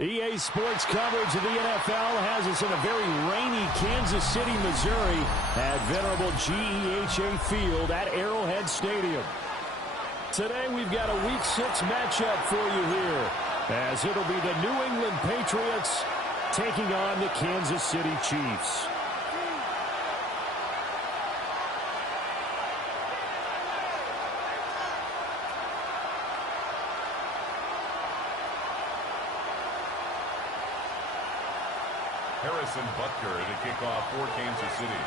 EA Sports coverage of the NFL has us in a very rainy Kansas City, Missouri at venerable GEHA Field at Arrowhead Stadium. Today we've got a Week 6 matchup for you here, as it'll be the New England Patriots taking on the Kansas City Chiefs. Harrison Butker to kick off for Kansas City.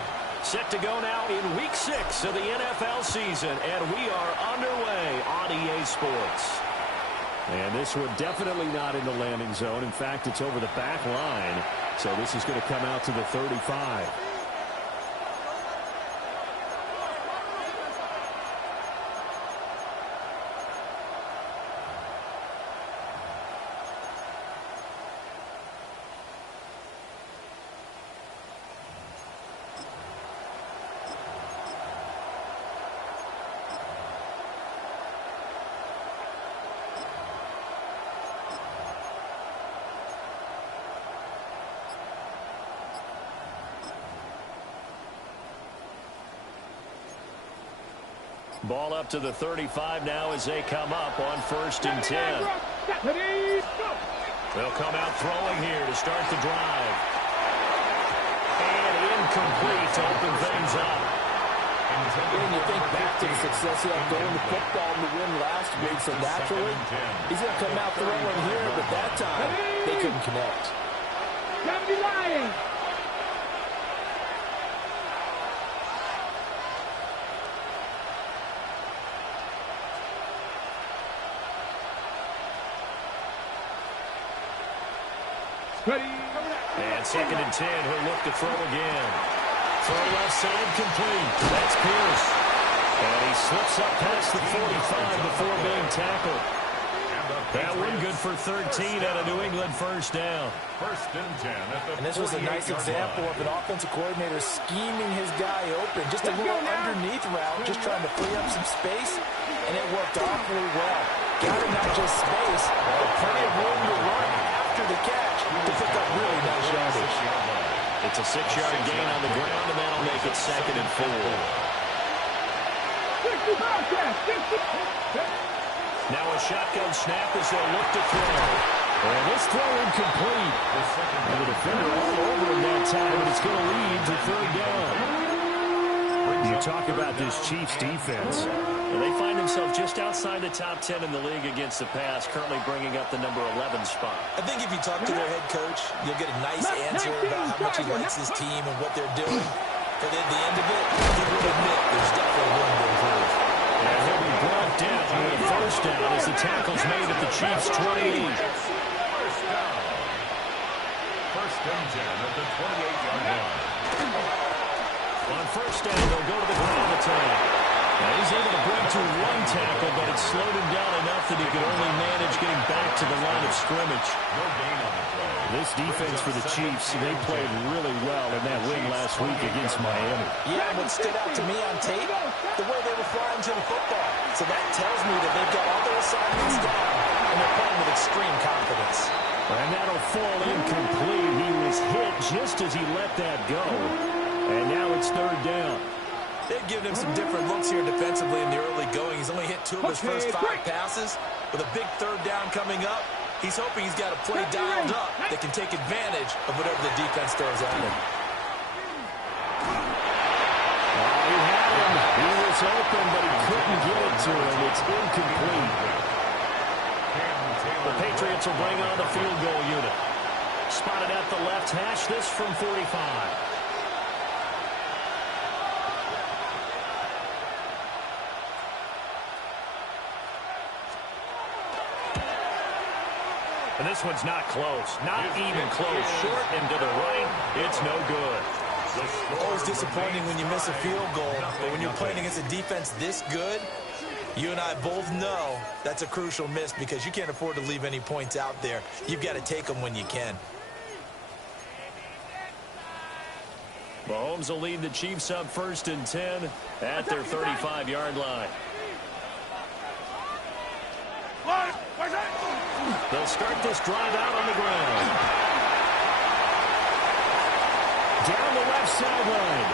Set to go now in Week 6 of the NFL season, and we are underway on EA Sports. And this one definitely not in the landing zone. In fact, it's over the back line, so this is going to come out to the 35. Ball up to the 35 now as they come up on 1st and 10. They'll come out throwing here to start the drive. And incomplete to open things up. And you think back to the success he had going to football in the win last week, so naturally, he's going to come out throwing here, but that time, they couldn't connect. And 2nd and 10, he'll look to throw again. Throw left side complete. That's Pierce. And he slips up past the 45 before being tackled. That one good for 13 out of New England first down. 1st and 10 at the And this was a nice example of an offensive coordinator scheming his guy open. Just a little underneath route, just trying to free up some space, and it worked awfully well. Got him not just space, but plenty of room to run after the catch. to pick up really nice yardage. It's a 6-yard gain on the ground, and that'll make it 2nd and 4. Now a shotgun snap as they'll look to throw. And this throw incomplete. And the defender all over him that time, but it's going to lead to 3rd down. You talk about this Chiefs defense. They find themselves just outside the top 10 in the league against the pass, currently bringing up the number 11 spot. I think if you talk to their head coach, you'll get a nice answer about how much he likes his team and what they're doing. But at the end of it, he would admit there's definitely room to improve. And he'll be brought down with a 1st down as the tackle's made at the Chiefs' 28. 1st and 10 at the 28-yard line. On 1st down, they'll go to the ground attack. Now he's able to break to 1 tackle, but it slowed him down enough that he could only manage getting back to the line of scrimmage. No gain on the play. This defense for the Chiefs, they played really well in that win last week against Miami. Yeah, what stood out to me on tape, the way they were flying to the football. So that tells me that they've got all their assignments down, and they're playing with extreme confidence. And that'll fall incomplete. He was hit just as he let that go. And now it's 3rd down. They've given him some different looks here defensively in the early going. He's only hit 2 of his first 5 passes. With a big 3rd down coming up, he's hoping he's got a play dialed up that can take advantage of whatever the defense throws at him. He had him. He was open, but he couldn't get it to him. It's incomplete. The Patriots will bring on the field goal unit. Spotted at the left hash, this from 45. And this one's not close. Not even close. Short and to the right. It's no good. Always disappointing when you miss a field goal. But when you're playing against a defense this good, you and I both know that's a crucial miss because you can't afford to leave any points out there. You've got to take them when you can. Mahomes will lead the Chiefs up 1st and 10 at their 35-yard line. They'll start this drive out on the ground. Down the left sideline.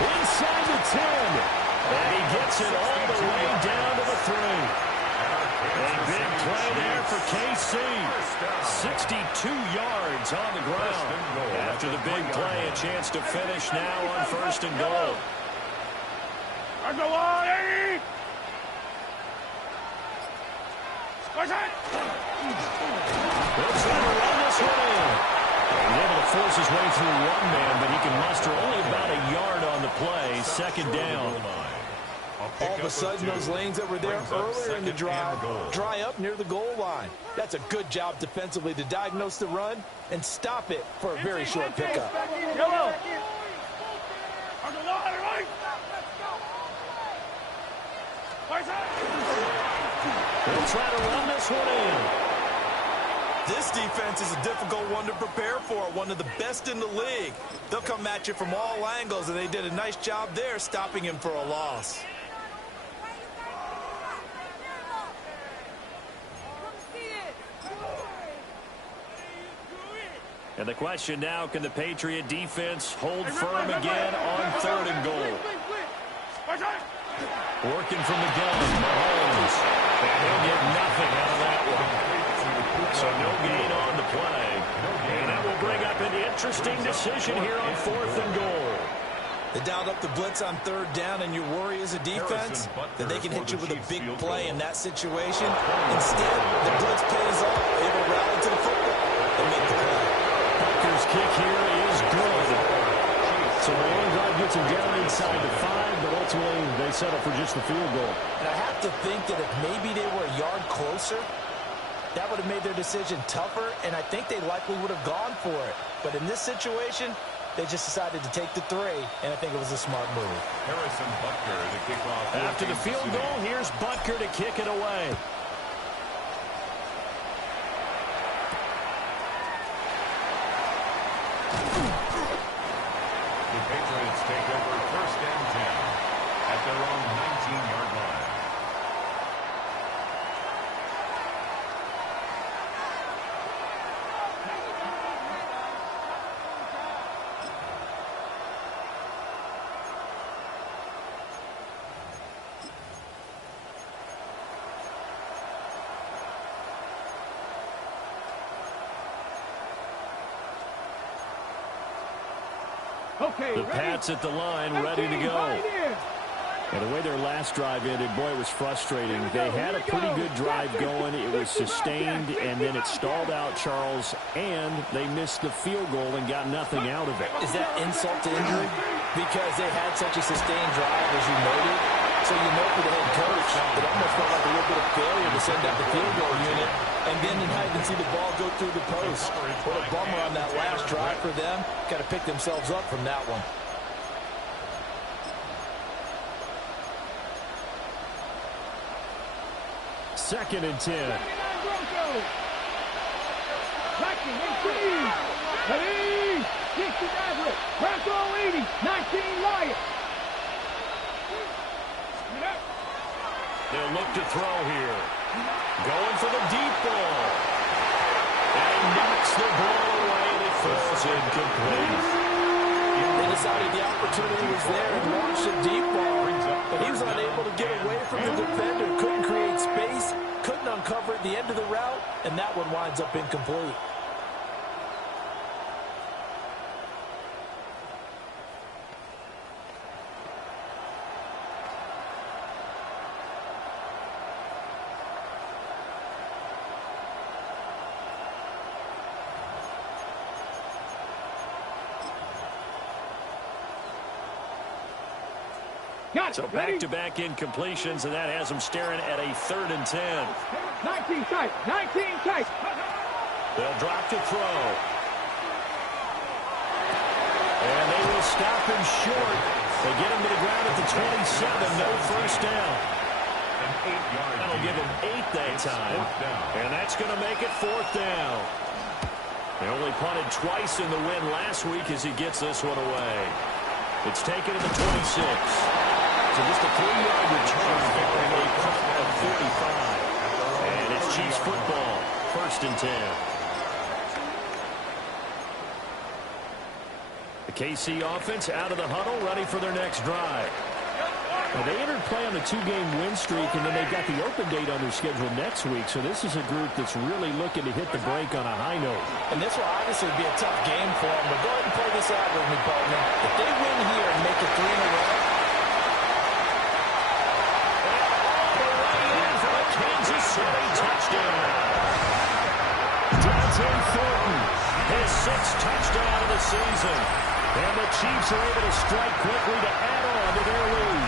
Inside the 10. And he gets it all the way down to the 3. A big play there for KC. 62 yards on the ground. After the big play, a chance to finish now on 1st and goal. They'll try to run this one in. He's able to force his way through 1 man, but he can muster only about a yard on the play. 2nd down. All of a sudden, those lanes that were there earlier in the drive dry up near the goal line. That's a good job defensively to diagnose the run and stop it for a very short pickup. They'll try to run this one in. This defense is a difficult one to prepare for, one of the best in the league. They'll come at you from all angles, and they did a nice job there stopping him for a loss. And the question now, can the Patriot defense hold firm again on 3rd and goal? Working from the gun, Mahomes. And he'll get nothing out of that one. So no gain on the play. And that will bring up an interesting decision here on 4th and goal. They dialed up the blitz on 3rd down, and your worry as a defense that they can hit you with a big play in that situation. Instead, the blitz pays off. Able to rally to the football and make the play. Butker's kick here is good. So the long drive gets him down inside the 5, but ultimately they settle for just the field goal. And I have to think that if maybe they were a yard closer, that would have made their decision tougher, and I think they likely would have gone for it. But in this situation, they just decided to take the 3, and I think it was a smart move. Harrison Butker to kick off. After the field goal, here's Butker to kick it away. The Patriots take over 1st and 10 at their own 19-yard line. The Pats at the line, ready to go. And the way their last drive ended, boy, it was frustrating. They had a pretty good drive going. It was sustained, and then it stalled out, Charles, and they missed the field goal and got nothing out of it. Is that insult to injury? Because they had such a sustained drive, as you noted. So you know for the head coach, it almost felt like a little bit of failure to send out the field goal unit, and then you not even see the ball go through the post. What a bummer on that last drive for them. Got to pick themselves up from that one. Second and 10. Ready, 69, Bronco 80, 19 Lions. They'll look to throw here. Going for the deep ball. And he knocks the ball away, and it falls incomplete. They decided the opportunity was there and launched a deep ball, but he was unable to get away from the defender. Couldn't create space, couldn't uncover at the end of the route, and that one winds up incomplete. So back-to-back incompletions, and that has them staring at a 3rd and 10. 19 tight, 19 tight. They'll drop to throw. And they will stop him short. They get him to the ground at the 27, no first down. That'll give him 8 that time. And that's going to make it 4th down. They only punted twice in the win last week as he gets this one away. It's taken to the 26. So just a 3-yard return following a punt of 45. And it's Chiefs football, 1st and 10. The KC offense out of the huddle, ready for their next drive. Now, they entered play on a 2-game win streak, and then they've got the open date on their schedule next week. So this is a group that's really looking to hit the break on a high note. And this will obviously be a tough game for them, but go ahead and play this out with me, partner. If they win here and make it 3 in a row, Kansas City touchdown. Dante Thornton, his 6th touchdown of the season. And the Chiefs are able to strike quickly to add on to their lead.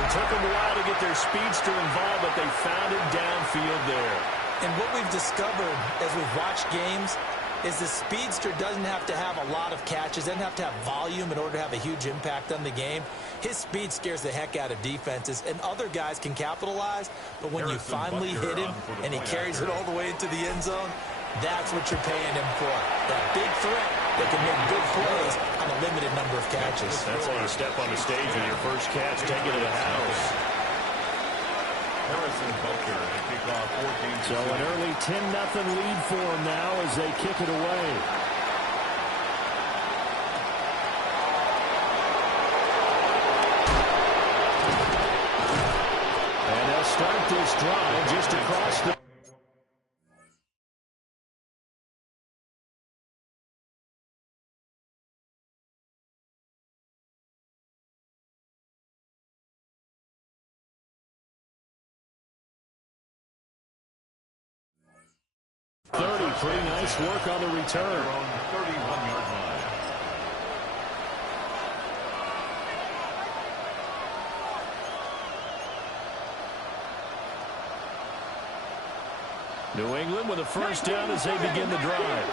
It took them a while to get their speedster involved, but they found him downfield there. and what we've discovered as we've watched games is the speedster doesn't have to have a lot of catches, doesn't have to have volume in order to have a huge impact on the game. His speed scares the heck out of defenses, and other guys can capitalize, but when you finally hit him and he carries it all the way into the end zone, that's what you're paying him for. That big threat that can make big plays on a limited number of catches. That's how you step on the stage with your first catch, take it to the house. So an early 10-0 lead for them now as they kick it away. And they'll start this drive just across the... Pretty nice work on the return. 31-yard line. New England with a first down as they begin the drive.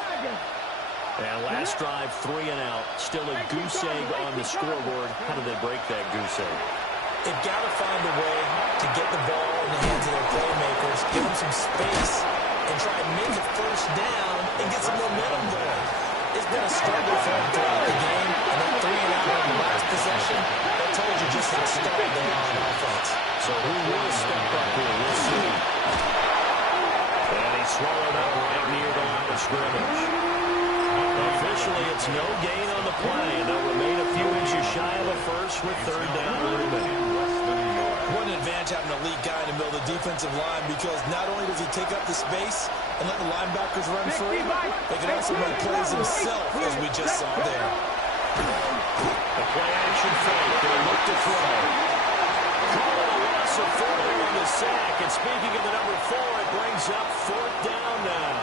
And last drive, 3 and out. Still a goose egg on the scoreboard. How did they break that goose egg? They've got to find a way to get the ball in the hands of their playmakers, give them some space, and try and make it first down and get some momentum going. It's been a struggle for them throughout the game, and that 3 and out on the last possession, that told you just how stalled they are on offense. So who will step up here? We'll see. And he swallowed up right near the line of scrimmage. Officially, it's no gain on the play, and they'll remain a few inches shy of a first with third down looming. What an advantage having a elite guy in the middle of the defensive line, because not only does he take up the space and let the linebackers run free, they can also make plays himself, as we just saw there. The play action fake. They look to throw. Calling a loss of 40 on the sack. And speaking of the number 4, it brings up 4th down now.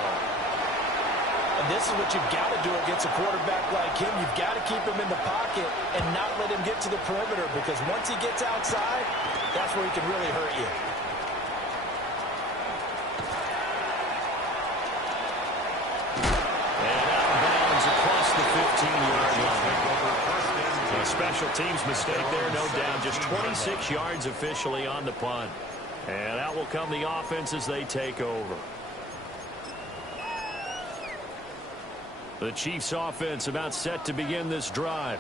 And this is what you've got to do against a quarterback like him. You've got to keep him in the pocket and not let him get to the perimeter, because once he gets outside, that's where he can really hurt you. And out of bounds across the 15-yard line. A special teams mistake there, no doubt. Just 26 yards officially on the punt. And out will come the offense as they take over. The Chiefs offense about set to begin this drive.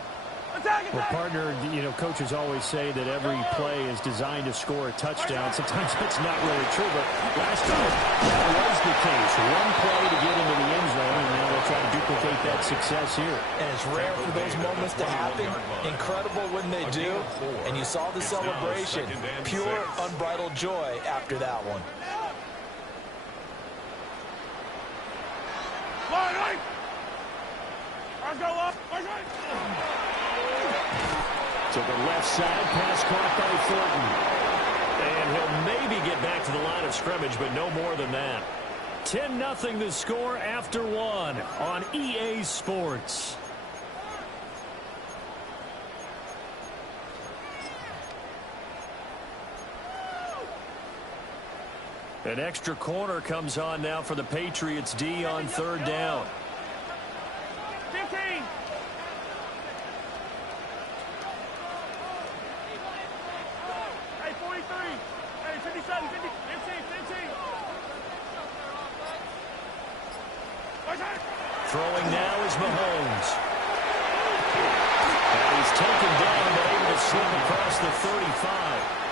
Well, partner, you know, coaches always say that every play is designed to score a touchdown. Sometimes that's not really true, but last time that was the case. One play to get into the end zone, and now they'll try to duplicate that success here. And it's rare for those moments to happen. Incredible when they do. And you saw the celebration. Pure, unbridled joy after that one. To the left side, pass caught by Thornton. And he'll maybe get back to the line of scrimmage, but no more than that. 10-0 the score after 1 on EA Sports. An extra corner comes on now for the Patriots D on 3rd down. 15. Hey, 43. Hey, 57, 50, 15. Throwing now is Mahomes. And he's taken down, but able to slip across the 35.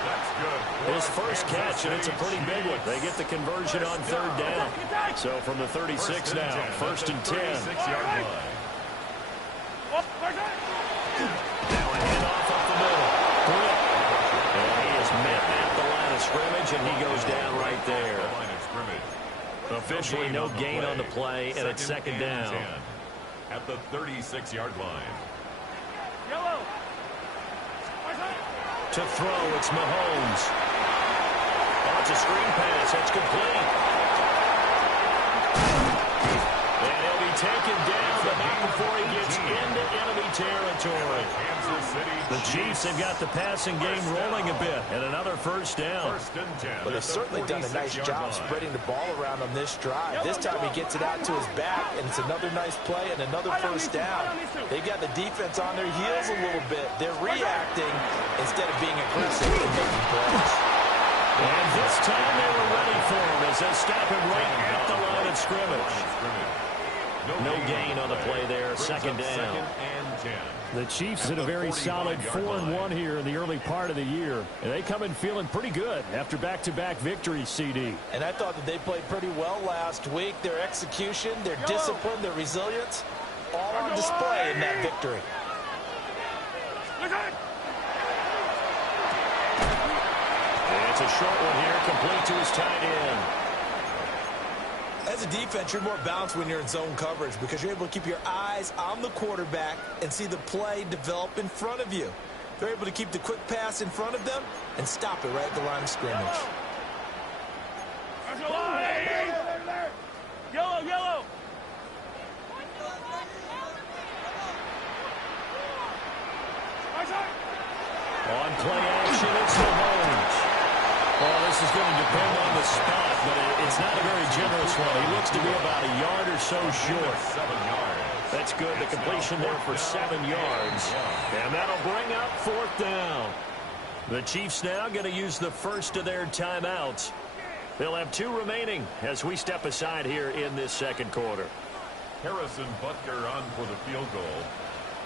That's good. His first catch, and it's a pretty big one. They get the conversion on 3rd down. So from the 36 now, 1st and 10. 36-yard line. Now a handoff up the middle. Grip. And he is met at the line of scrimmage, and he goes down right there. Officially no gain on the play, and it's 2nd down. At the 36-yard line. Yellow. To throw, it's Mahomes. Oh, it's a screen pass. That's complete. And he'll be taken down, but not before he gets into enemy territory. The Chiefs have got the passing game rolling a bit, and another 1st down. But they've certainly done a nice job spreading the ball around on this drive. This time he gets it out to his back, and it's another nice play and another 1st down. They've got the defense on their heels a little bit. They're reacting instead of being aggressive and making plays. And this time they were ready for him as they stop him right at the line of scrimmage. No gain on the play there, 2nd down. The Chiefs in a very solid 4-1 here in the early part of the year. And they come in feeling pretty good after back-to-back victories, CD. And I thought that they played pretty well last week. Their execution, their discipline, their resilience, all on display in that victory. It's a short one here, complete to his tight end. As a defense, you're more balanced when you're in zone coverage because you're able to keep your eyes on the quarterback and see the play develop in front of you. They're able to keep the quick pass in front of them and stop it right at the line of scrimmage. Yellow. On play action, it's Mahomes. Well, this is going to depend on the spot, but it's not a very generous one. He looks to be about a yard or so short. 7 yards. That's good. The completion there for 7 yards. And that'll bring up 4th down. The Chiefs now going to use the first of their timeouts. They'll have 2 remaining as we step aside here in this 2nd quarter. Harrison Butker on for the field goal.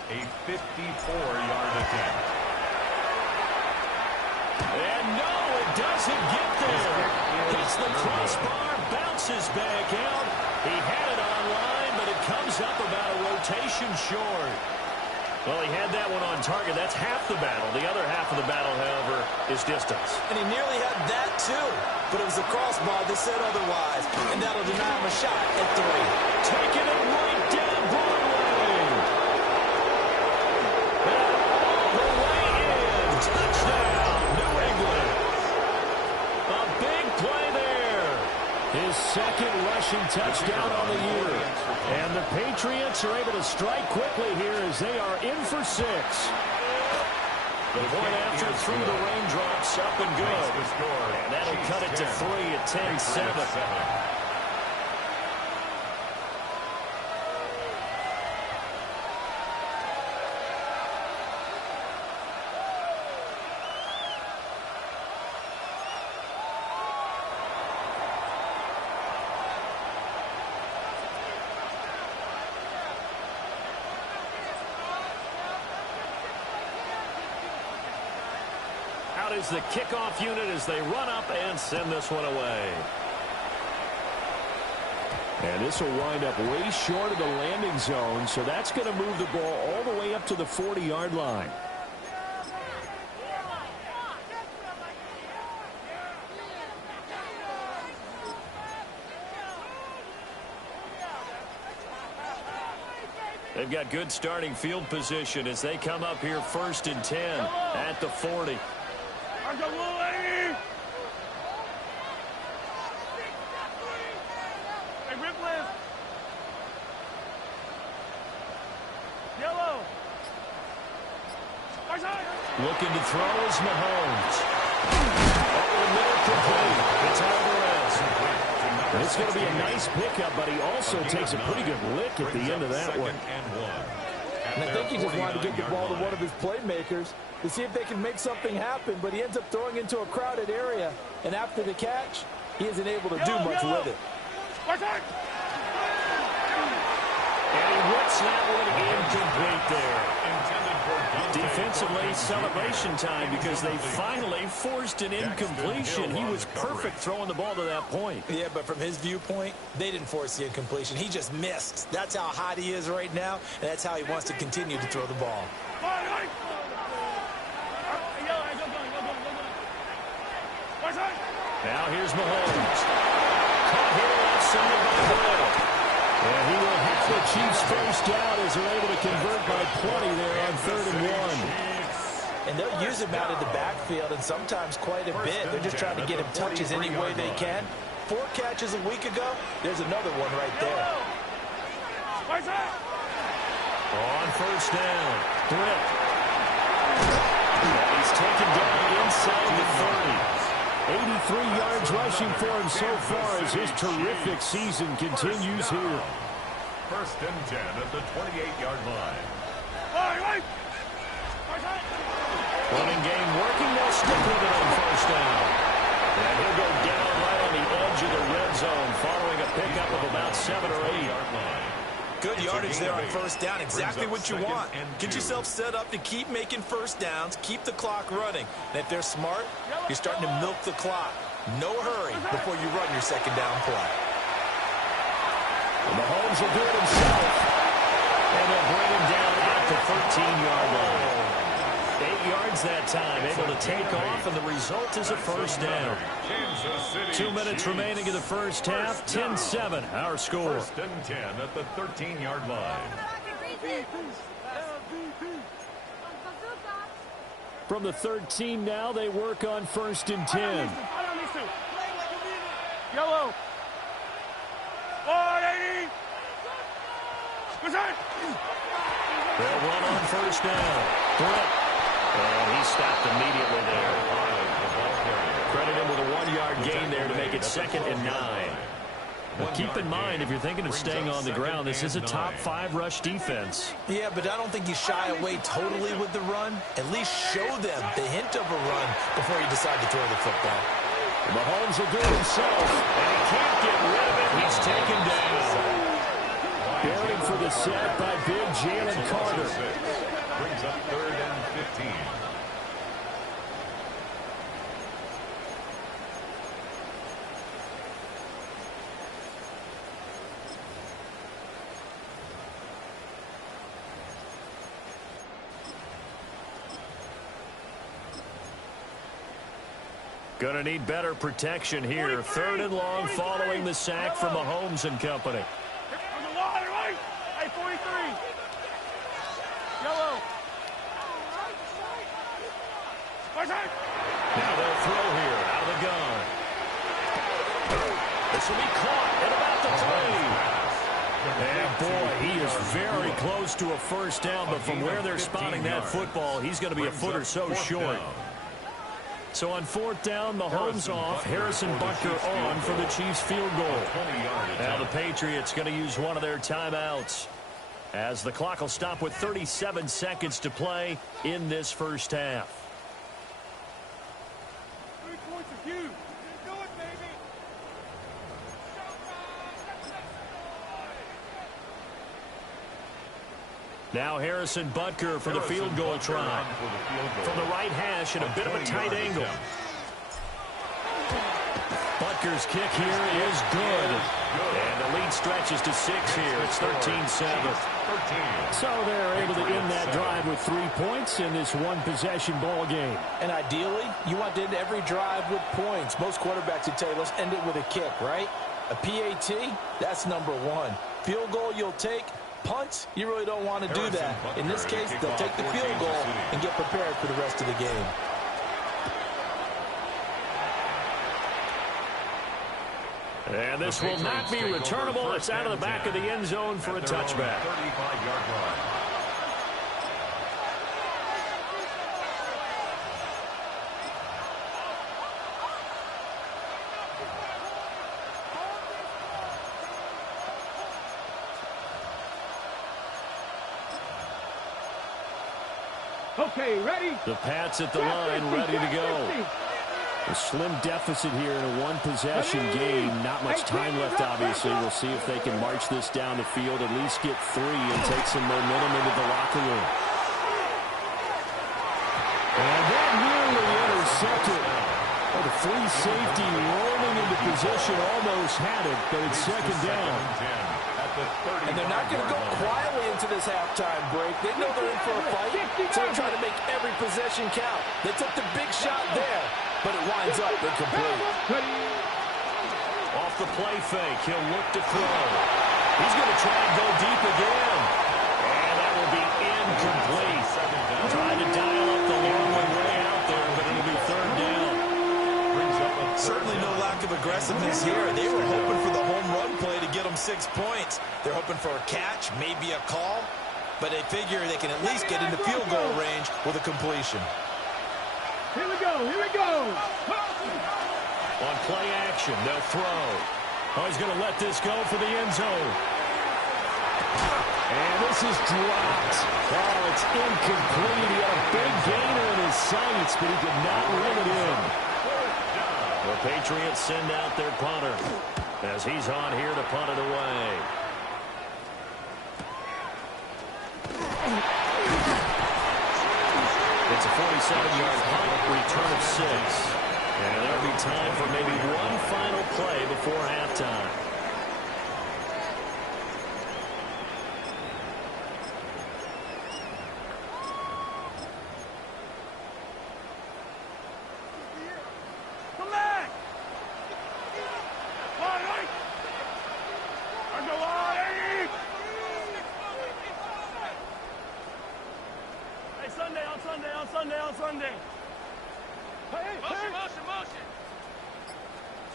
A 54-yard attempt. And no, it doesn't get there. Hits the crossbar, bounces back out. He had it on line, but it comes up about a rotation short. Well, he had that one on target. That's half the battle. The other half of the battle, however, is distance. And he nearly had that, too. But it was a crossbar that said otherwise. And that'll deny him a shot at 3. Taking it right down Broadway. rushing touchdown on the year. And the Patriots are able to strike quickly here as they are in for 6. The point after through the raindrops, up and good. And that'll cut it to 3 at 10-7. Out is the kickoff unit as they run up and send this one away. And this will wind up way short of the landing zone, so that's going to move the ball all the way up to the 40-yard line. They've got good starting field position as they come up here 1st and 10 at the 40. Looking to throw is Mahomes. Over the middle, complete. It's Alvarez. It's going to be a nice pickup, but he also takes a pretty good lick at the end of that one. And I think he just wanted to get the ball to one of his playmakers to see if they can make something happen, but he ends up throwing into a crowded area, and after the catch, he isn't able to do much with it. And he whips that one incomplete there. Defensively, celebration time because they finally forced an incompletion. He was perfect throwing the ball to that point. Yeah, but from his viewpoint, they didn't force the incompletion. He just missed. That's how hot he is right now, and that's how he wants to continue to throw the ball. Now here's Mahomes. Caught here outside by Bell. And he will have the Chiefs first down as they're able to convert by 20 there on 3rd and 1. And they'll use him out of the backfield, and sometimes quite a bit. They're just trying to get him touches any way they can. 4 catches a week ago. There's another one right there. On 1st down, Britt. And he's taken down inside the 30. 83 yards rushing for him so far as his terrific season continues here. 1st and 10 at the 28-yard line. Running game working. They'll stick with it on 1st down. And he'll go down right on the edge of the red zone following a pickup of about 7 or 8. Good yardage there on 1st down. Exactly what you want. Get yourself set up to keep making 1st downs, keep the clock running. And if they're smart, you're starting to milk the clock. No hurry before you run your 2nd down play. And Mahomes will do it himself. And they'll bring him down at the 13-yard line. 8 yards that time, able to take off, and the result is a 1st down. 2 minutes remaining in the 1st half, 10-7, our score. 1st and 10 at the 13-yard line. From the 13 now, they work on 1st and 10. Yellow. 180. They'll run on 1st down. Britt. And he stopped immediately there. Credit him with a 1-yard gain there to make it 2nd and 9. But keep in mind, if you're thinking of staying on the ground, this is a top 5 rush defense. Yeah, but I don't think you shy away totally with the run. At least show them the hint of a run before you decide to throw the football. Mahomes will do it himself. And he can't get rid of it. He's taken down. Bearing for the sack by big Jalen Carter. Brings up 3rd and 15. Going to need better protection here. 3rd and long following the sack from Mahomes and company. Hey, 43. Yellow. Now they'll throw here out of the gun. This will be caught at about the Boy, he is very close to a first down, but from where they're spotting that football, he's going to be a foot or so short. So on fourth down, Mahomes off, Harrison Butker on for the Chiefs field goal. Now the Patriots going to use one of their timeouts, as the clock will stop with 37 seconds to play in this first half. 3 points of you. Do it, baby. Now Harrison Butker for the field goal try. From the right hash at a bit of a tight angle. Butker's kick here is good. And the lead stretches to 6 here. It's 13-7. So they're able to end that drive with 3 points in this one-possession ball game. And ideally, you want to end every drive with points. Most quarterbacks would tell you, let's end it with a kick, right? A PAT, that's number 1. Field goal you'll take. Punts, you really don't want to do that. In this case, they'll take the field goal and get prepared for the rest of the game. And this will not be returnable. It's out of the back of the end zone for a touchback. 35-yard line. Okay, ready? The Pats at the line, ready to go. A slim deficit here in a one-possession game. Not much time left, obviously. We'll see if they can march this down the field, at least get 3 and take some momentum into the locker room. And that nearly intercepted. Oh, the free safety rolling into position, almost had it, but it's second down. And they're not going to go quietly into this halftime break. They know they're in for a fight, so they're trying to make every possession count. They took the big shot there, but it winds up incomplete. Off the play fake, he'll look to throw. He's going to try and go deep again. And that will be incomplete. Trying to dial up the long way out there, but it'll be third down. Certainly no lack of aggressiveness here. They were hoping for the home run play to get them 6 points. They're hoping for a catch, maybe a call, but they figure they can at least get into field goal range with a completion. Here we go, here we go. On play action, they'll throw. Oh, he's going to let this go for the end zone. And this is dropped. Oh, it's incomplete. He had a big gainer in his sights, but he could not reel it in. The Patriots send out their punter as he's on here to punt it away. It's a 47-yard punt, return of 6. And there'll be time for maybe one final play before halftime. Come back. All right. Underline. Hey, Sunday, on Sunday, on Sunday, on Sunday. Hey, motion.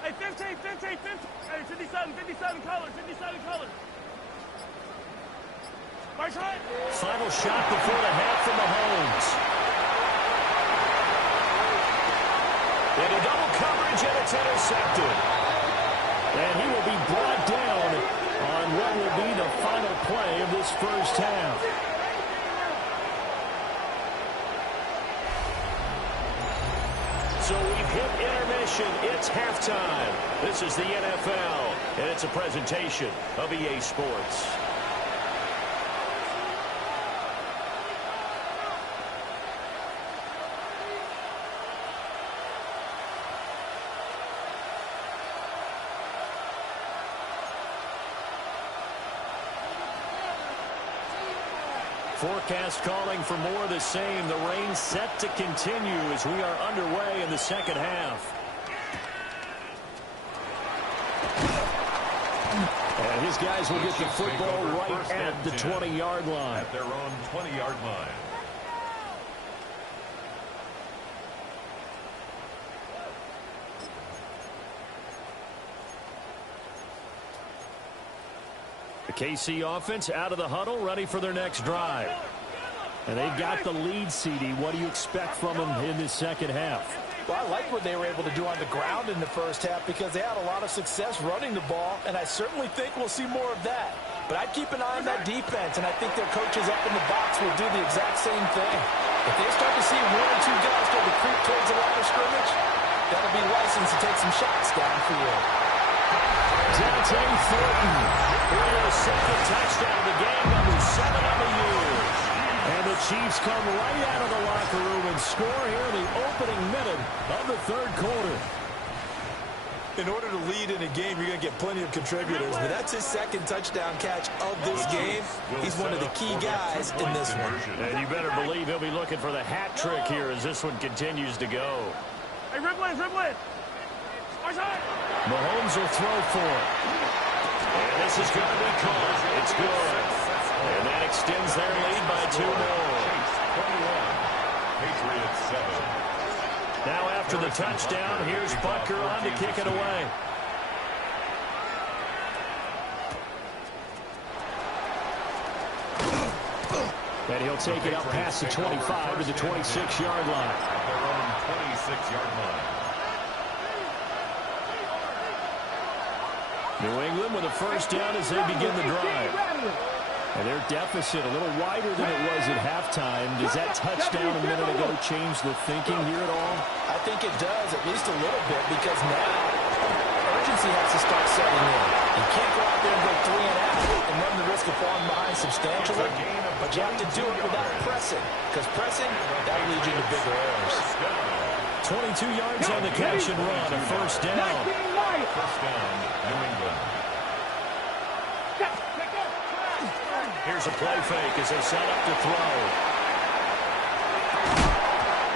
Hey, 15. Hey, 57 colors. March high. Final shot before the half from Mahomes. Into double coverage, and it's intercepted. And he will be brought down on what will be the final play of this first half. So we've hit intermission. It's halftime. This is the NFL, and it's a presentation of EA Sports. Forecast calling for more of the same. The rain set to continue as we are underway in the second half. And his guys will get the football right at the 20-yard line. At their own 20-yard line. The KC offense out of the huddle, ready for their next drive. And they've got the lead, CD. What do you expect from them in this second half? Well, I like what they were able to do on the ground in the first half because they had a lot of success running the ball, and I certainly think we'll see more of that. But I'd keep an eye on that defense, and I think their coaches up in the box will do the exact same thing. If they start to see one or two guys start to creep towards the line of scrimmage, that'll be licensed to take some shots downfield. Dante Thornton with a second touchdown of the game, number 7 on the year. And the Chiefs come right out of the locker room and score here in the opening minute of the third quarter. In order to lead in a game, you're going to get plenty of contributors, but that's his second touchdown catch of this game. He's one of the key guys in this one. And you better believe he'll be looking for the hat trick here as this one continues to go. Hey, Ripland, Ripland. Mahomes will throw for it. And this is going to be caught. It's good. And that extends their lead by 2 more. 21. Patriots 7. Now after the touchdown, here's Butker on to kick it away. And he'll take it up past the 25 to the 26-yard line. At their own 26-yard line. New England with a first down as they begin the drive. And their deficit a little wider than it was at halftime. Does that touchdown a minute ago change the thinking here at all? I think it does, at least a little bit, because now urgency has to start setting in. You can't go out there and go 3 and out and run the risk of falling behind substantially, but you have to do it without pressing, because pressing, that leads you to bigger errors. 22 yards on the catch and run, a first down. First down, New England. Here's a play fake as they set up to throw.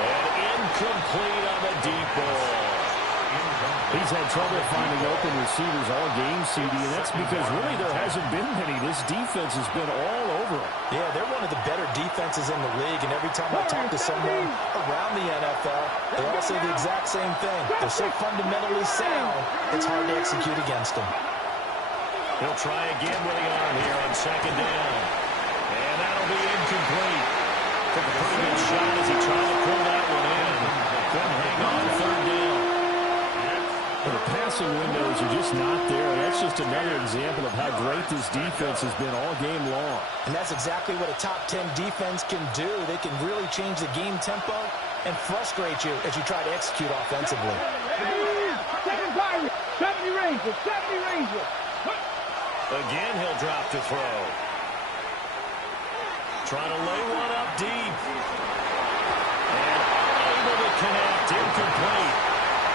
And incomplete on the deep ball. He's had trouble finding open receivers all game, CD, and that's because really there hasn't been many. This defense has been all over it. Yeah, they're one of the better defenses in the league, and every time I talk to someone around the NFL, they all say the exact same thing. They're so fundamentally sound, it's hard to execute against them. He'll try again with the arm here on second down. And that'll be incomplete. Took a pretty good shot as he tried to pull that one in. Couldn't hang on third down. The passing windows are just not there. That's just another example of how great this defense has been all game long. And that's exactly what a top 10 defense can do. They can really change the game tempo and frustrate you as you try to execute offensively. 70 Rangers, 70 Rangers. Again, he'll drop to throw. Trying to lay one up deep. And unable to connect. Incomplete.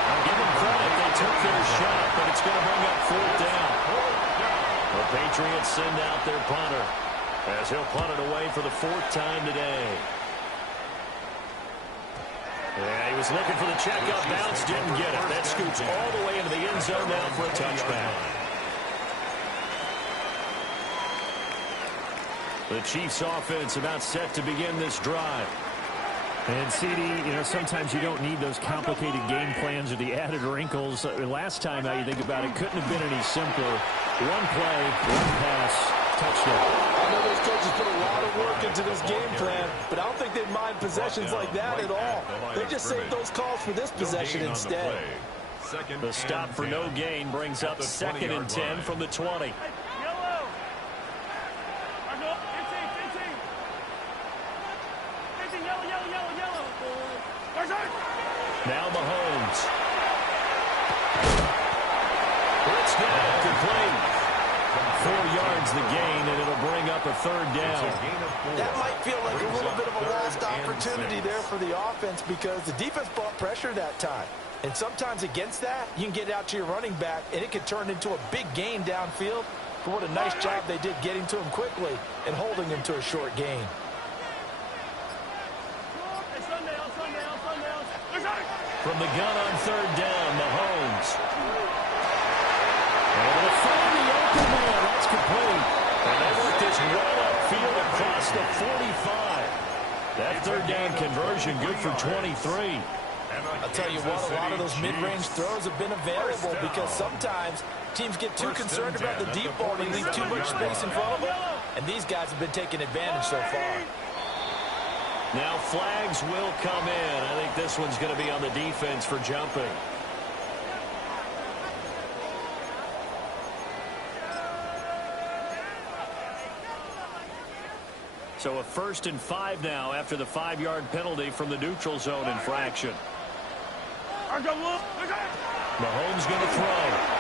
I'll give them credit. They took their shot, but it's going to bring up fourth down. The Patriots send out their punter as he'll punt it away for the 4th time today. Yeah, he was looking for the checkup bounce, didn't get it. That scoots all the way into the end zone now for a touchback. The Chiefs offense about set to begin this drive. And CD, you know, sometimes you don't need those complicated game plans or the added wrinkles. Last time, now you think about it, couldn't have been any simpler. One play, one pass, touchdown. I know those coaches put a lot of work into this game plan, but I don't think they mind possessions like that at all. They just save those calls for this possession instead. The stop for no gain brings up 2nd and 10 from the 20. Now Mahomes. It's down, complete. 4 yards the gain, and it'll bring up a 3rd down. That might feel like a little bit of a lost opportunity there for the offense because the defense brought pressure that time. And sometimes against that, you can get out to your running back, and it could turn into a big gain downfield. But what a nice job they did getting to him quickly and holding him to a short gain. From the gun on 3rd down, Mahomes. And they'll find the open man. That's complete. And they work this well upfield across the 45. That 3rd down conversion good for 23. I'll tell you what, a lot of those mid-range throws have been available because sometimes Teams get too concerned about the deep ball and leave too much space in front of them, and these guys have been taking advantage so far. Now flags will come in. I think this one's going to be on the defense for jumping. So a 1st and 5 now after the 5-yard penalty from the neutral zone infraction. Mahomes going to throw.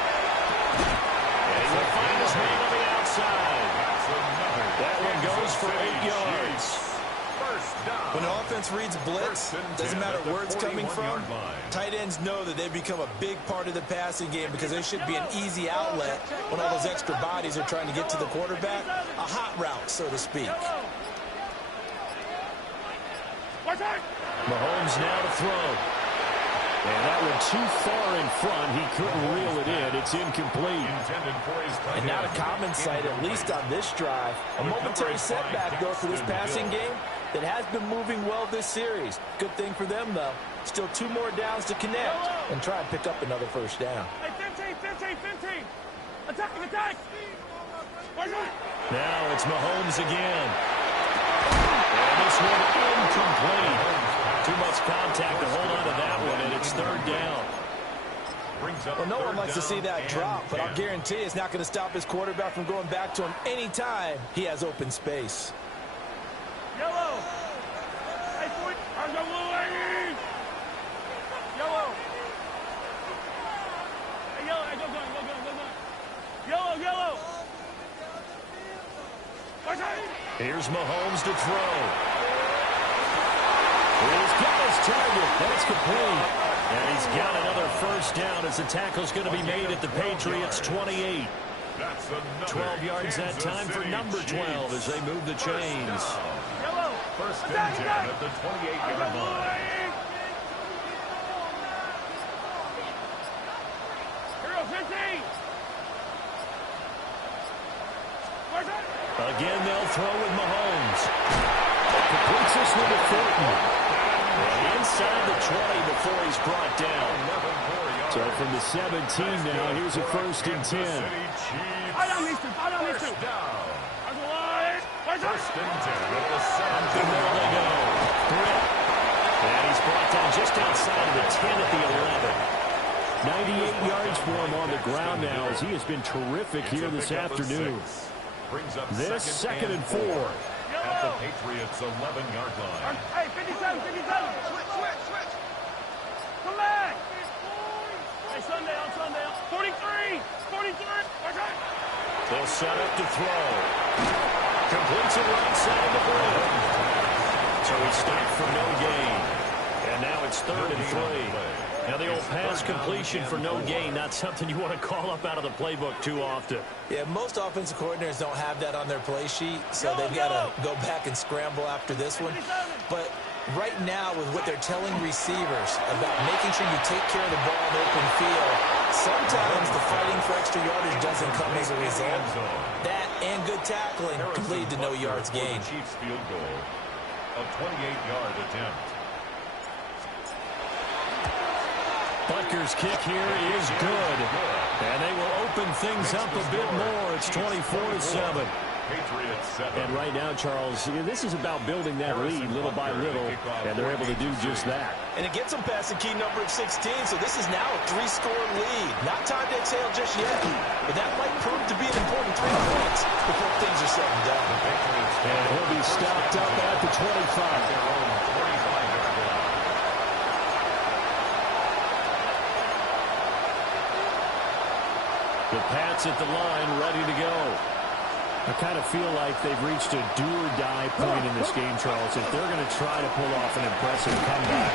And he will find his man on the outside. That one goes for 8 yards. When an offense reads blitz, doesn't matter where it's coming from, tight ends know that they've become a big part of the passing game because they should be an easy outlet when all those extra bodies are trying to get to the quarterback. A hot route, so to speak. Mahomes now to throw. And that one too far in front. He couldn't reel it in. It's incomplete. And not a common sight, at least on this drive. A momentary setback, though, for this passing game that has been moving well this series. Good thing for them, though. Still 2 more downs to connect and try and pick up another first down. Hey, 15. Attack. Now it's Mahomes again. And this one incomplete. Too much contact to hold on to that one, and it's 3rd down. Well, no one likes to see that drop, but I'll guarantee it's not going to stop his quarterback from going back to him anytime he has open space. Yellow. Hey, boy. Yellow. Hey, yellow. Hey, go. Yellow. Here's Mahomes to throw. He's got his target. That's complete. And he's got another first down as the tackle's going to be made at the Patriots' 28. 12 yards that time for number 12 as they move the chains. 1st and 10 at the 28-yard line. Again, they'll throw with Mahomes. Completes this one to Fulton. And inside the 20 before he's brought down. So from the 17 now, here's a 1st and 10. I don't need to. First and 10 at the 17. And there they go. And he's brought down just outside of the 10 at the 11. 98 yards for him on the ground now as he has been terrific here this afternoon. This 2nd and 4. At the Patriots' 11-yard line. Hey, 57. Switch. Come back. Hey, Sunday. 43. They'll set up to throw. Completes it right side of the ball. So he stopped for no gain. And now it's 3rd and 3. Now the old pass completion for no gain, not something you want to call up out of the playbook too often. Yeah, most offensive coordinators don't have that on their play sheet, so they've got to go back and scramble after this one. But right now, with what they're telling receivers about making sure you take care of the ball in open field, sometimes the fighting for extra yardage doesn't come as a result. That and good tackling can lead to no yards gained. Chiefs field goal, a 28-yard attempt. Butker's kick here is good. And they will open things up a bit more. It's 24-7. Patriots 7. And right now, Charles, this is about building that lead little by little, and they're able to do just that. And it gets them past the key number of 16, so this is now a 3-score lead. Not time to exhale just yet, but that might prove to be an important 3 points before things are said and done. And he'll be stopped up at the 25. The Pats at the line, ready to go. I kind of feel like they've reached a do-or-die point in this game, Charles. If they're going to try to pull off an impressive comeback,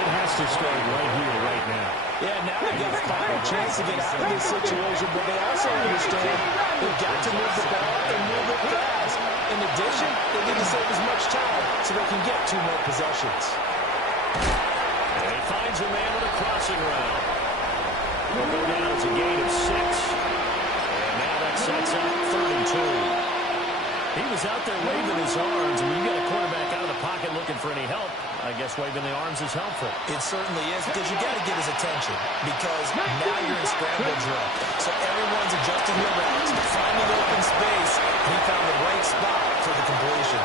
it has to start right here, right now. Yeah, now they've got a final chance to get out of this situation, but they also understand they've got to move the ball and move it fast. In addition, they need to save as much time so they can get 2 more possessions. And he finds a man with a crossing route. Will go down to a gain of 6. And now that sets up 3rd and 2. He was out there waving his arms. When you get a quarterback out of the pocket looking for any help, I guess waving the arms is helpful. It certainly is, because you got to get his attention, because now you're in scramble drill. So everyone's adjusting their routes, finding open space. He found the right spot for the completion.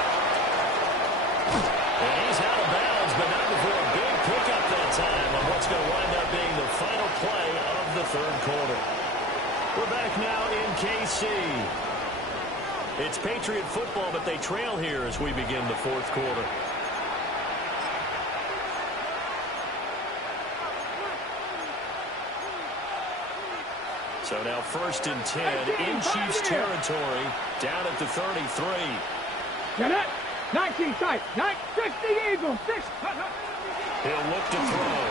And he's out of bounds, but not before a big pickup that time on what's going to wind up being the final play of the third quarter. We're back now in KC. It's Patriot football, but they trail here as we begin the fourth quarter. So now 1st and 10 in Chiefs territory, down at the 33. Get it? 19 tight. 60 Eagles. 6. He'll look to throw.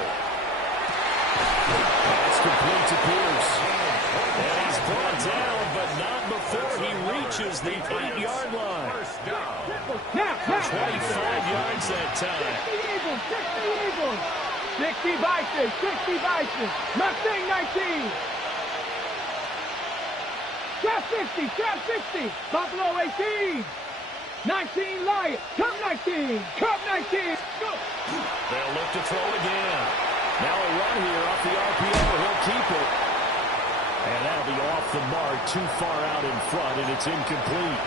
That's complete to Pierce. And he's brought down, but not before he reaches the 8-yard line. Now. 25 yards that time. 60 Eagles. 60 Vikings. 60 Vikings. Mustang 19. Trap 60. Buffalo 18. 19 Lions. Cup 19. Go. They'll look to throw again. Now a run here off the RPO. He'll keep it. And that'll be off the mark, too far out in front, and it's incomplete.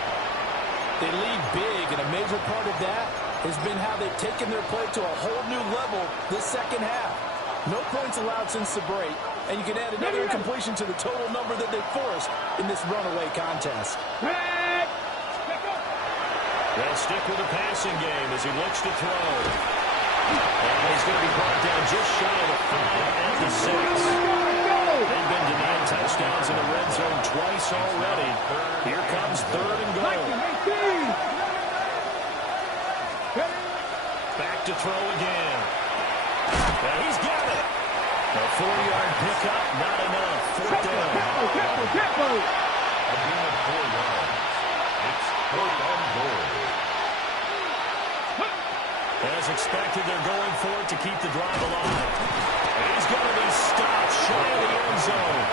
They lead big, and a major part of that has been how they've taken their play to a whole new level this second half. No points allowed since the break, and you can add another incompletion to the total number that they forced in this runaway contest. They'll stick with the passing game as he looks to throw. And he's going to be brought down just shy of the 5 at the 6. They've been denied touchdowns in the red zone twice already. Here comes 3rd and goal. Back to throw again. And he's got it. A 4-yard pickup, not enough. 4th down. A gain of 4 yards. It's 4th and goal. As expected, they're going for it to keep the drive alive. And he's going to be stopped shy of the end zone.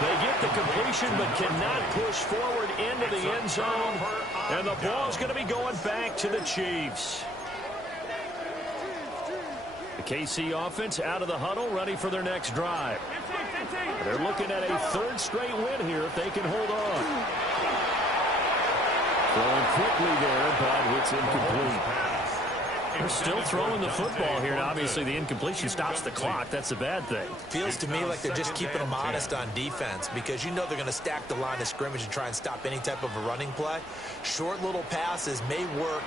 They get the completion but cannot push forward into the end zone. And the ball's going to be going back to the Chiefs. The KC offense out of the huddle, ready for their next drive. They're looking at a 3rd straight win here if they can hold on. Throwing quickly there, but it's incomplete. They're still throwing the football here, and obviously the incompletion stops the clock. That's a bad thing. Feels to me like they're just keeping them honest on defense, because you know they're going to stack the line of scrimmage and try and stop any type of a running play. Short little passes may work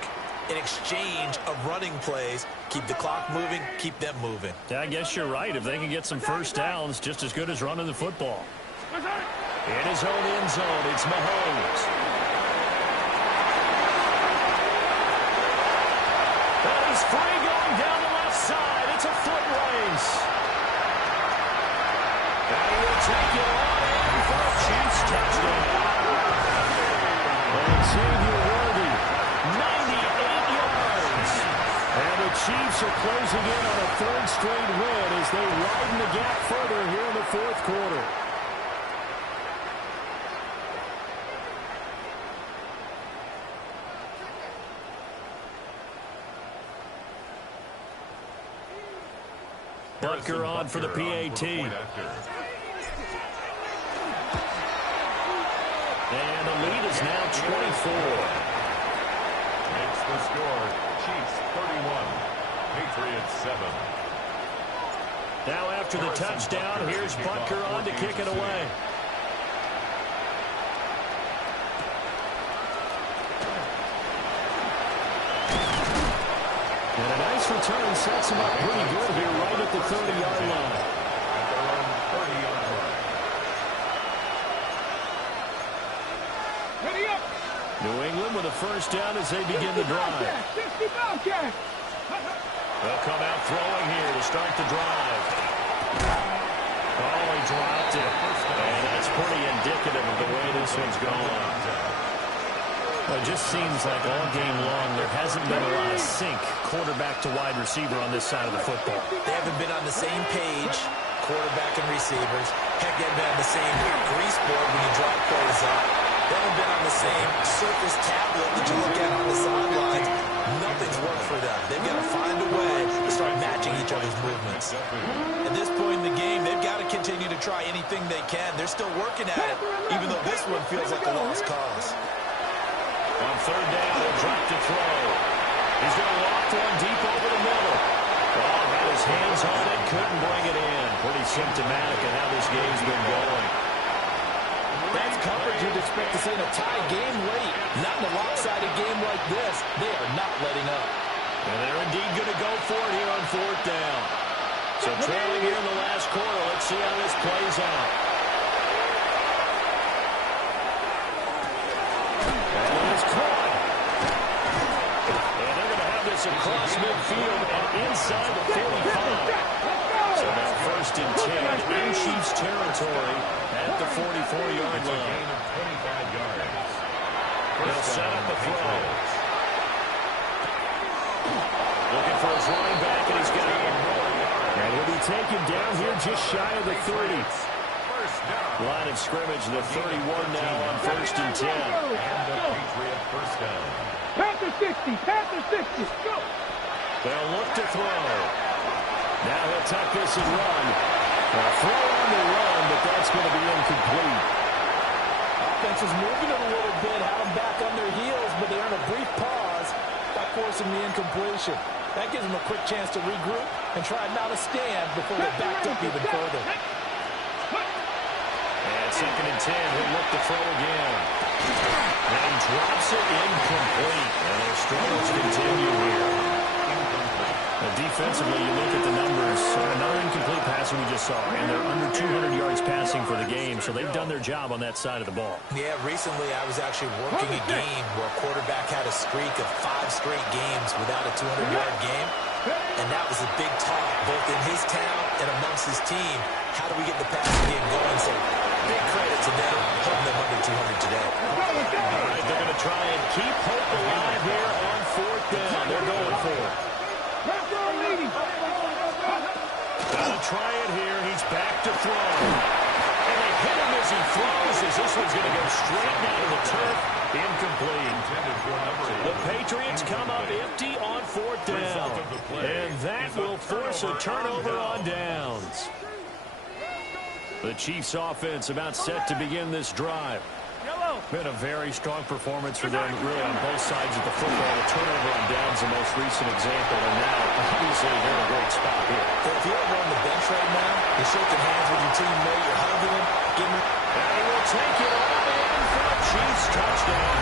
in exchange of running plays. Keep the clock moving, keep them moving. Yeah, I guess you're right. If they can get some first downs, just as good as running the football. In his own end zone, it's Mahomes. And he's free going down the left side. It's a foot race. And he will take it on in for a Chiefs touchdown. And Xavier Worthy, 98 yards. And the Chiefs are closing in on a 3rd straight win as they widen the gap further here in the 4th quarter. Butker on for the PAT. And the lead is now 24. Makes the score. Chiefs 31. Patriots 7. Now after the touchdown, here's Butker on to kick it away. And a nice return sets him up pretty good here right at the 30-yard line. At their own 30-yard line. Ready up. New England with a first down as they begin the drive. 60 Bobcats. They'll come out throwing here to start the drive. Oh, he dropped it. And that's pretty indicative of the way this one's going. Well, it just seems like all game long there hasn't been a lot of sync quarterback to wide receiver on this side of the football. They haven't been on the same page, quarterback and receivers. Heck, they haven't been on the same grease board when you drive plays up. They haven't been on the same surface tablet that you look at on the sidelines. Nothing's worked for them. They've got to find a way matching each other's movements. At this point in the game, they've got to continue to try anything they can. They're still working at it, even though this one feels like a lost cause. On third down, he'll drop to throw. He's going to loft one deep over the middle. Oh, had his hands on it, couldn't bring it in. Pretty symptomatic of how this game's been going. That's coverage you'd expect to see in a tie game late. Not in a lopsided game like this. They are not letting up. And they're indeed going to go for it here on fourth down. So trailing here in the last quarter. Let's see how this plays out. And it's caught. And they're going to have this across midfield and inside the 45. So now first and 10 in Chiefs territory at the 44-yard line. 25 yards. They'll set up a throw. Looking for his running back, and he's got it. And he'll be taken down here just shy of the 30. Line of scrimmage, the 31 now on first and 10. And the Patriot first down. Panther 60, Panther 60, go! They'll look to throw. Now he'll tuck this and run. A throw on the run, but that's going to be incomplete. Offense is moving it a little bit, had them back on their heels, but they earn a brief pause by forcing the incompletion. That gives them a quick chance to regroup and try not to stand before they're backed up even further. And second and 10, he'll look to throw again. And drops it incomplete. And their struggles continue here. Defensively, you look at the numbers. Another incomplete passer we just saw, and they're under 200 yards passing for the game, so they've done their job on that side of the ball. Yeah, recently I was actually working a game where a quarterback had a streak of 5 straight games without a 200-yard game, and that was a big talk, both in his town and amongst his team. How do we get the passing game going? So big credit to them, holding them under 200 today. All right, they're going to try and keep hope alive here on fourth down. They're going for it. Gonna try it here. He's back to throw. And they hit him as he throws, as this one's going to go straight down to the turf. Incomplete. The Patriots come up empty on fourth down. And that will force a turnover on downs. The Chiefs offense about set to begin this drive. Been a very strong performance for them, really, on both sides of the football. The turnover on downs the most recent example, and now, obviously, they're in a great spot here. If you're over on the bench right now, you're shaking hands with your teammate, you're hugging him, giving him... And he will take it all in for a Chiefs touchdown.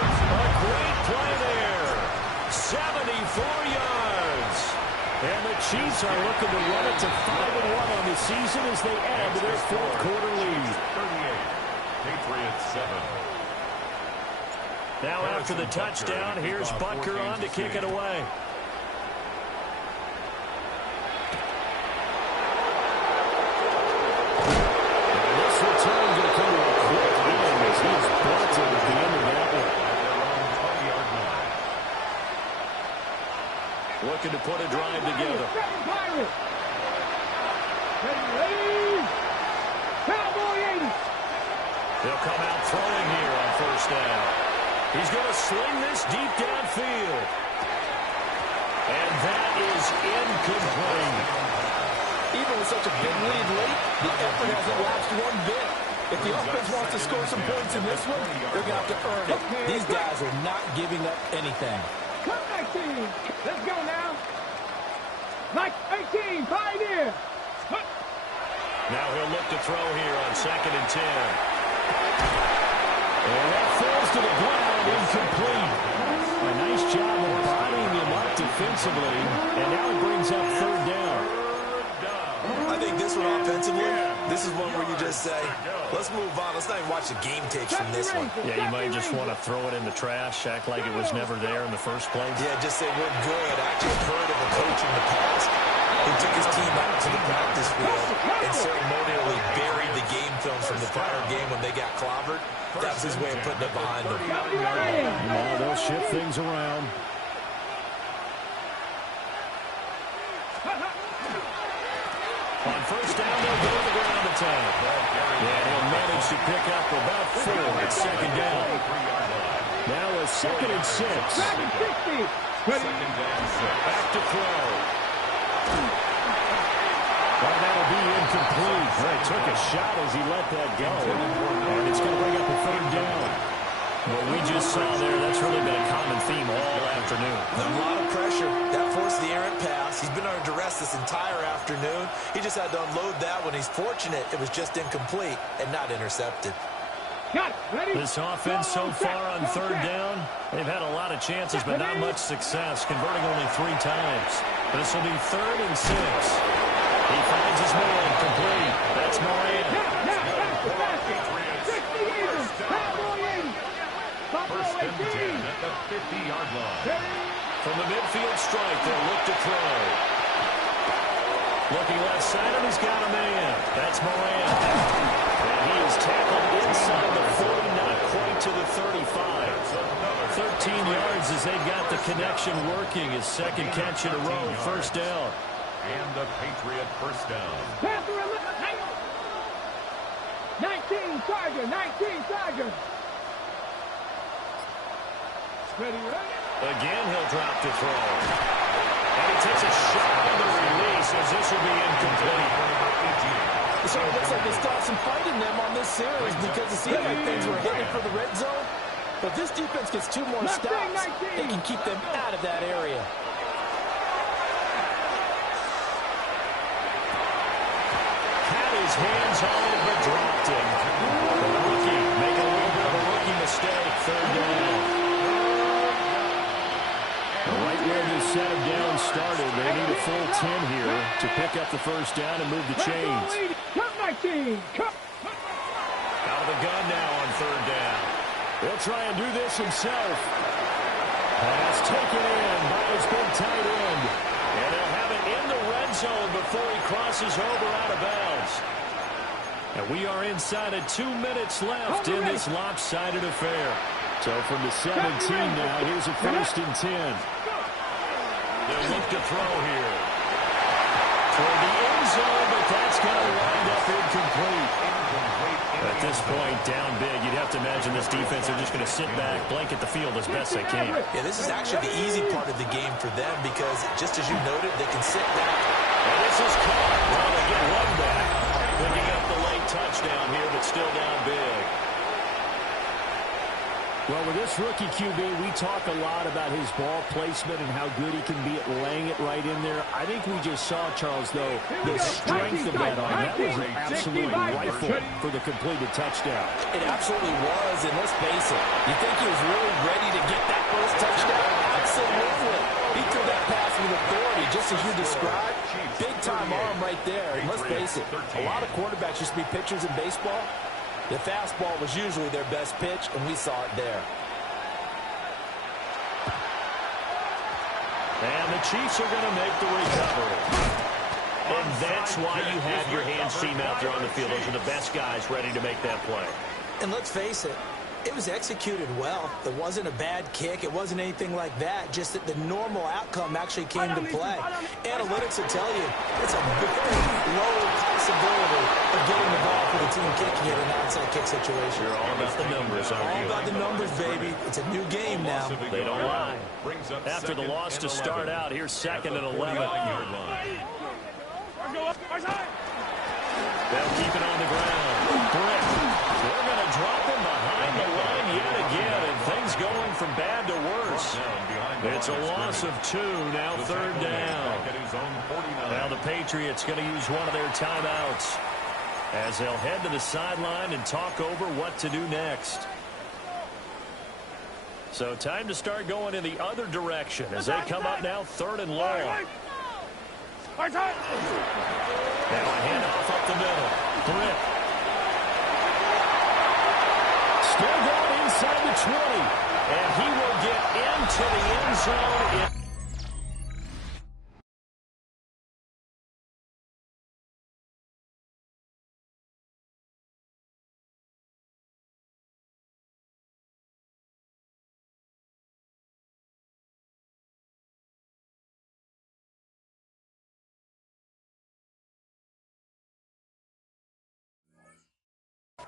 A great play there. 74 yards. And the Chiefs are looking to run it to 5-1 on the season as they add to their fourth quarter lead. Patriots 7. Now after the touchdown, here's Butker on to kick it away. And this return going to come to a quick end as he's bolted at the end of that one. Looking to put a drive together. They'll come out throwing here on first down. He's going to sling this deep downfield. And that is incomplete. Even with such a big lead late, the effort hasn't lapsed one bit. If the offense wants to score some points in this one, they're going to have to earn it. These guys are not giving up anything. Come back, team. Let's go now. Like 18, pioneer. Now he'll look to throw here on second and 10. And that falls to the ground, incomplete. A nice job of bodying him up defensively, and now it brings up third down. I think this one offensively, this is one where you just say, let's move on. Let's not even watch the game tapes from this one. Yeah, you might just want to throw it in the trash, act like it was never there in the first place. Yeah, just say we're good. I actually heard of a coach in the past who took his team out to the practice field and ceremonially buried the game film from the prior game when they got clobbered. That was his way of putting it behind them. Well, they'll shift things around. On first down, they'll go to the ground attack. And he'll manage to pick up about 4 at second down. Now a second and 6. Second down, 6. Back to throw. Well, that'll be incomplete. He took a shot as he let that go. And it's going to bring up a third down. What we just saw there, that's really been a common theme all afternoon. A lot of pressure. That forced the errant pass. He's been under duress this entire afternoon. He just had to unload that when he's fortunate. It was just incomplete and not intercepted. This offense so far on third down, they've had a lot of chances, but not much success, converting only 3 times. This will be 3rd and 6. He finds his man complete. That's Moran. First and 10 at the 50-yard line. From the midfield strike, they'll look to throw. Looking left side, and he's got a man. That's Moran. And he is tackled inside the 40, not quite to the 35. 13 yards as they got the connection working. His second catch in a row, first down. And the Patriot first down. 19 Tiger, 19 Tiger. Again, he'll drop to throw. And he takes a shot on the release as this will be incomplete. So it looks like they still have some fight in them on this series because it seemed like things were headed for the red zone. But this defense gets 2 more stops. They can keep them out of that area. Had his hands on it, but dropped it. The rookie making a little bit of a rookie mistake. Third down. Right where this set of downs started, they need a full 10 here to pick up the first down and move the chains. Out of the gun now on third down. He'll try and do this himself. Pass taken in by his big tight end. And he'll have it in the red zone before he crosses over out of bounds. And we are inside of 2 minutes left in this lopsided affair. So from the 17 now, here's a first and 10. They'll look to throw here. Toward the end zone, but that's going to wind up incomplete. At this point, down big, you'd have to imagine this defense are just going to sit back, blanket the field as best they can. Yeah, this is actually the easy part of the game for them because, just as you noted, they can sit back. And this is caught. Well, they get one back. Picking up the late touchdown here, but still down big. Well, with this rookie QB, we talk a lot about his ball placement and how good he can be at laying it right in there. I think we just saw, Charles, though, the strength of that arm. That was an absolute rifle for the completed touchdown. It absolutely was, and let's face it, you think he was really ready to get that first touchdown? Absolutely. He threw that pass with authority, just as you described. Big-time arm right there, and let's face it, a lot of quarterbacks used to be pitchers in baseball. The fastball was usually their best pitch, and we saw it there. And the Chiefs are going to make the recovery. And that's why you have your hands team out there on the field. Those are the best guys ready to make that play. And let's face it, it was executed well. It wasn't a bad kick. It wasn't anything like that. Just that the normal outcome actually came to play. Analytics will tell you it's a very low possibility of getting the ball for the team kicking it in an onside kick situation. You're all about the numbers, aren't you? All about the numbers, baby. It's a new game now. They don't lie. After the loss to start out, here's 2nd and 11. They'll keep it on the ground. Brick. They're going to drop him behind the line yet again, and things going from bad to worse. It's a loss of 2, now third down. Now the Patriots going to use one of their timeouts as they'll head to the sideline and talk over what to do next. So time to start going in the other direction as they come up now 3rd and long. Now a handoff up the middle. Brick. Still going inside the 20. And he will get into the end zone.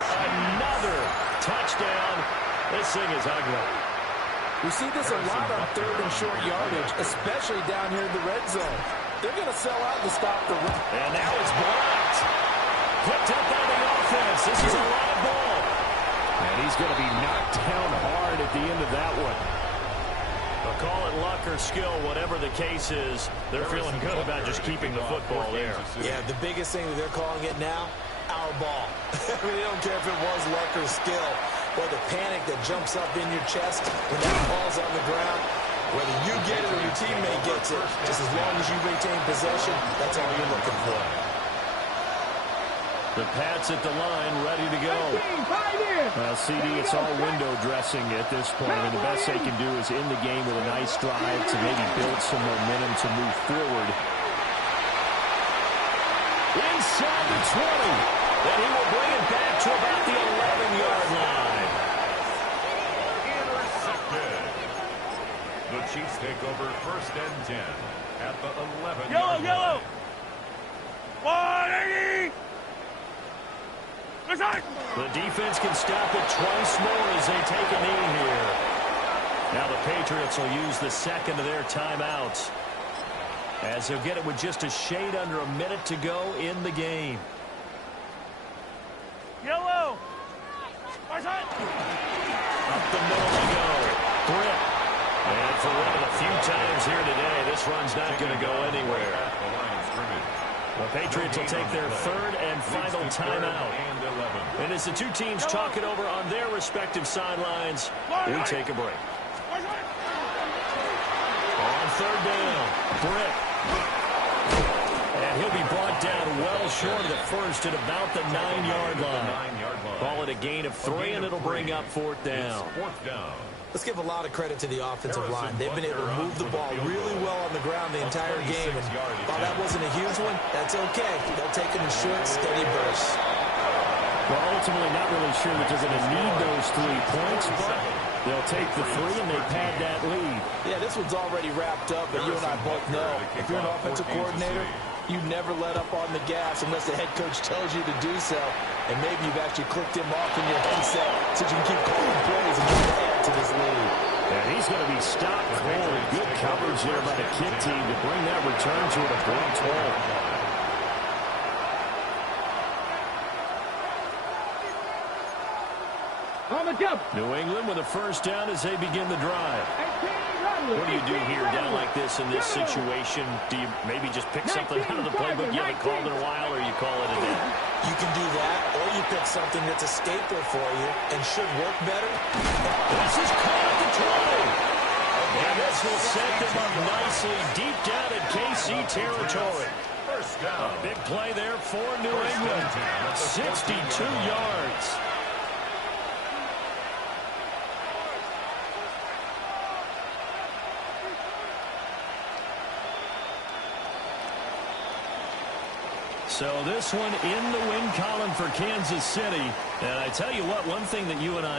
Another touchdown. This thing is ugly. We see this a lot on third and short yardage, especially down here in the red zone. They're going to sell out to stop the run. And now it's blocked. Picked up by the offense. This is a live ball. And he's going to be knocked down hard at the end of that one. They'll call it luck or skill, whatever the case is. They're feeling good about just keeping the football there. Yeah, the biggest thing that they're calling it now, our ball. I mean, they don't care if it was luck or skill, or the panic that jumps up in your chest when that ball's on the ground. Whether you get it or your teammate gets it, just as long as you retain possession, that's all you're looking for. The Pats at the line, ready to go. Well, CD, it's all window dressing at this point, and the best they can do is end the game with a nice drive to maybe build some momentum to move forward. Inside the 20, and he will bring it back to about the 11-yard line. Intercepted. The Chiefs take over first and 10 at the 11-yard line. Yellow! 180! The defense can stop it twice more as they take a knee here. Now the Patriots will use the second of their timeouts, as they'll get it with just a shade under a minute to go in the game. Yellow! Up the middle they go. Britt. And for one of the few times here today, this run's not going to go anywhere. The Patriots will take their third and final timeout. And as the two teams talk it over on their respective sidelines, we take a break. On third down, Britt. And he'll be brought down well short of the first at about the 9-yard line. Call it a gain of 3, and it'll bring up fourth down. Let's give a lot of credit to the offensive line. They've been able to move the ball really well on the ground the entire game. And while that wasn't a huge one, that's okay. They'll take it in short, steady bursts. Well, ultimately not really sure that they're going to need those 3 points, but they'll take the 3 and they pad that lead. Yeah, this one's already wrapped up, but you and I both know if you're an offensive coordinator, you never let up on the gas unless the head coach tells you to do so. And maybe you've actually clicked him off in your headset so you can keep calling plays and add to this lead. And he's going to be stopped cold. Good coverage there by the kick team to bring that return to a block 12. New England with a first down as they begin the drive. What do you do here down like this in this situation? Do you maybe just pick something out of the playbook you haven't called in a while, or you call it a day? You can do that, or you pick something that's a staple for you and should work better. This is caught at the 20. And this will set them up nicely deep down in KC territory. A big play there for New England. 62 yards. So this one in the win column for Kansas City. And I tell you what, one thing that you and I